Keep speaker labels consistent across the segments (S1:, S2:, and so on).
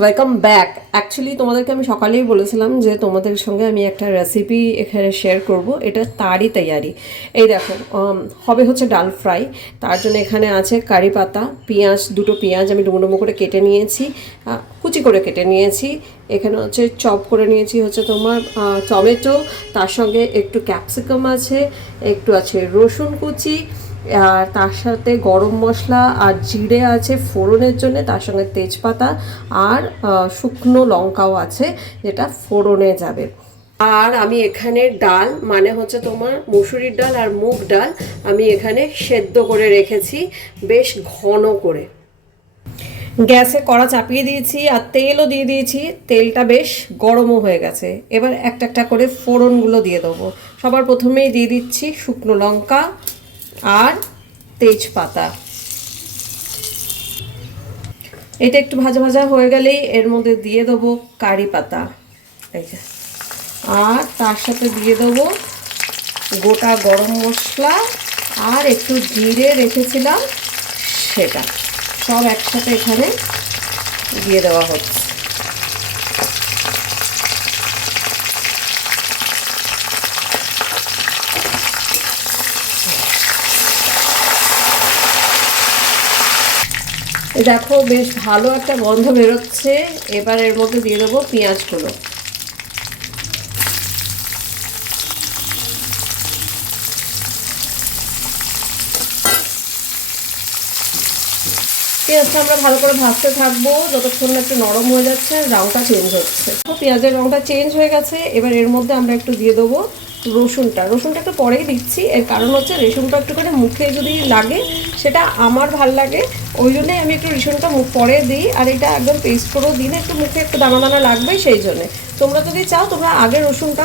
S1: Welcome back actually তোমাদেরকে আমি সকালেই বলেছিলাম যে তোমাদের সঙ্গে আমি একটা রেসিপি এখানে শেয়ার করব। এটা তারই তৈয়ারি। এই দেখো হবে হচ্ছে ডাল ফ্রাই। তার জন্য এখানে আছে কারি পাতা, পেঁয়াজ, দুটো পেঁয়াজ আমি ডুমো ডুমো করে কেটে নিয়েছি কুচি করে কেটে নিয়েছি। এখানে হচ্ছে চপ করে নিয়েছি হচ্ছে তোমার টমেটো, তার সঙ্গে একটু ক্যাপসিকাম আছে, একটু আছে রসুন কুচি আর তার সাথে গরম মশলা আর জিরে আছে ফোড়নের জন্য, তার সঙ্গে তেজপাতা আর শুকনো লঙ্কাও আছে, যেটা ফোড়নে যাবে। আর আমি এখানে ডাল মানে হচ্ছে তোমার মুসুরির ডাল আর মুগ ডাল, আমি এখানে সেদ্ধ করে রেখেছি বেশ ঘন করে। গ্যাসে কড়া চাপিয়ে দিয়েছি আর তেলও দিয়ে দিয়েছি, তেলটা বেশ গরমও হয়ে গেছে। এবার একটা একটা করে ফোড়নগুলো দিয়ে দেবো। সবার প্রথমেই দিয়ে দিচ্ছি শুকনো লঙ্কা আর তেজপাতা। এটা একটু ভাজা ভাজা হয়ে গেলেই এর মধ্যে দিয়ে দেবো কারি পাতা। আর তার সাথে দিয়ে দেবো গোটা গরম মশলা আর একটু জিরে রেখেছিলাম সেটা। সব একসাথে এখানে দিয়ে দেওয়া হচ্ছে। দেখো, বেশ ভালো একটা গন্ধ বেরোচ্ছে। এবার এর মধ্যে দিয়ে দেবো পেঁয়াজগুলো। পেঁয়াজটা আমরা ভালো করে ভাজতে থাকব, যতক্ষণ না একটু নরম হয়ে যাচ্ছে রঙটা চেঞ্জ হচ্ছে। পেঁয়াজের রঙটা চেঞ্জ হয়ে গেছে। এবার এর মধ্যে আমরা একটু দিয়ে দেবো রসুনটা। রসুনটা একটু পরেই দিচ্ছি। এর কারণ হচ্ছে, রসুনটা একটুখানি মুখে যদি লাগে সেটা আমার ভালো লাগে। ওই জন্যই আমি একটু রসুনটা মুখ পরে দিই আর এটা একদম পেস্ট করেও দিই না, একটু মুখে একটু দানা দানা লাগবে সেই জন্যে। তোমরা যদি চাও, তোমরা আগে রসুনটা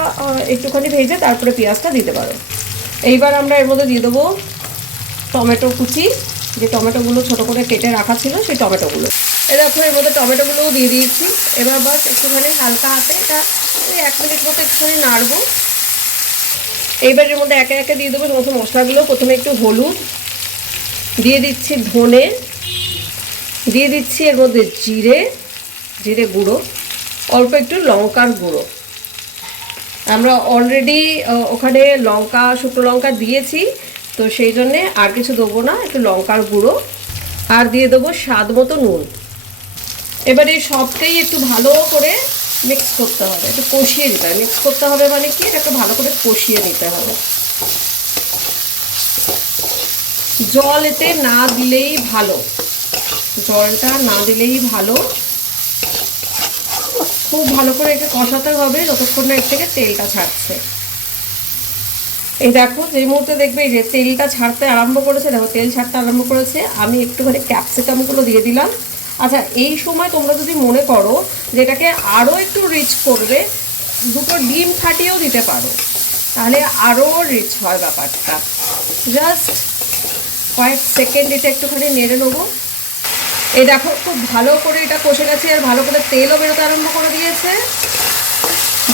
S1: একটুখানি ভেজে তারপরে পেঁয়াজটা দিতে পারো। এইবার আমরা এর মধ্যে দিয়ে দেবো টমেটো কুচি। যে টমেটোগুলো ছোটো করে কেটে রাখা ছিল, সেই টমেটোগুলো। এ দেখো, এর মধ্যে টমেটোগুলোও দিয়ে দিয়েছি। এবার বাস একটুখানি হালকা হাতে এটা ওই এক মিনিট মতো একটুখানি নাড়বো। এইবার এর মধ্যে একে একে দিয়ে দেবো সমস্ত মশলাগুলো। প্রথমে একটু হলুদ দিয়ে দিচ্ছি ধনে, দিয়ে দিচ্ছি এর মধ্যে জিরে জিরে গুঁড়ো, অল্প একটু লঙ্কার গুঁড়ো। আমরা অলরেডি ওখানে লঙ্কা, শুকনো লঙ্কা দিয়েছি, তো সেই জন্যে আর কিছু দেবো না, একটু লঙ্কার গুঁড়ো। আর দিয়ে দেবো স্বাদ মতো নুন। এবারে সবটাই একটু ভালো করে মিক্স করতে হবে, একটু কষিয়ে দিতে হবে। মিক্স করতে হবে মানে কি? একটু ভালো করে কষিয়ে নিতে হবে। জল এতে না দিলেই ভালো। জলটা না দিলেই ভালো। খুব ভালো করে একে কষাতে হবে, যতক্ষণ না এর থেকে তেলটা ছাড়ছে। এই দেখো, যে মুহূর্তে দেখবে যে তেলটা ছাড়তে আরম্ভ করেছে, দেখো তেল ছাড়তে আরম্ভ করেছে। আমি একটুখানি ক্যাপসিকামগুলো দিয়ে দিলাম। আচ্ছা এই সময় তোমরা যদি মনে করো যে এটাকে আরও একটু রিচ করবে, দুটো ডিম ফাটিয়েও দিতে পারো। তাহলে আরও রিচ হয় ব্যাপারটা। জাস্ট কয়েক সেকেন্ড এটা একটুখানি নেড়ে নেব। এই দেখো, খুব ভালো করে এটা কষে গেছে আর ভালো করে তেলও বেরোতে আরম্ভ করে দিয়েছে।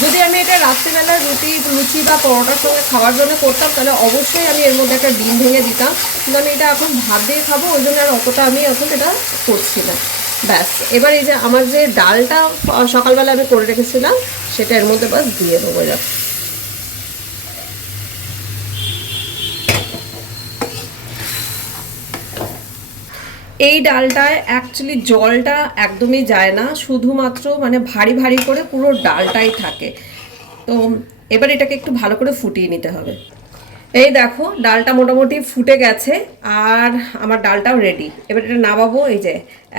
S1: যদি আমি এটা রাত্রিবেলা রুটি, লুচি বা পরোটার সঙ্গে খাওয়ার জন্য করতাম, তাহলে অবশ্যই আমি এর মধ্যে একটা ডিম ভেঙে দিতাম। কিন্তু আমি এটা এখন ভাত দিয়ে খাব, ওই জন্য আর অতটা আমি এখন এটা করছি না। ব্যাস, এবার এই যে আমার যে ডালটা সকালবেলা আমি করে রেখেছিলাম, সেটা এর মধ্যে বাস দিয়ে দেবো যাচ্ছে এই ডালটায় অ্যাকচুয়ালি জলটা একদমই যায় না, শুধুমাত্র মানে ভারী ভারী করে পুরো ডালটাই থাকে। তো এবার এটাকে একটু ভালো করে ফুটিয়ে নিতে হবে। এই দেখো, ডালটা মোটামুটি ফুটে গেছে আর আমার ডালটাও রেডি এবার এটা নামাবো, এই যে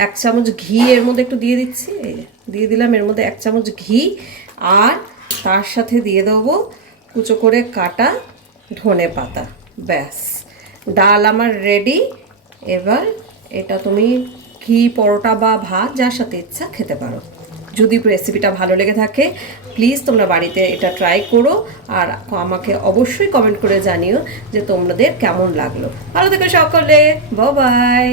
S1: এক চামচ ঘি এর মধ্যে একটু দিয়ে দিচ্ছি দিয়ে দিলাম এর মধ্যে এক চামচ ঘি আর তার সাথে দিয়ে দেবো কুচো করে কাটা ধনে পাতা ব্যাস, ডাল আমার রেডি এবার এটা তুমি ঘি, পরোটা বা ভাত, যার সাথে ইচ্ছা খেতে পারো। যদি রেসিপিটা ভালো লেগে থাকে প্লিজ তোমরা বাড়িতে এটা ট্রাই করো আর আমাকে অবশ্যই কমেন্ট করে জানিও যে তোমাদের কেমন লাগল। ভালো থেকো সকলে বাই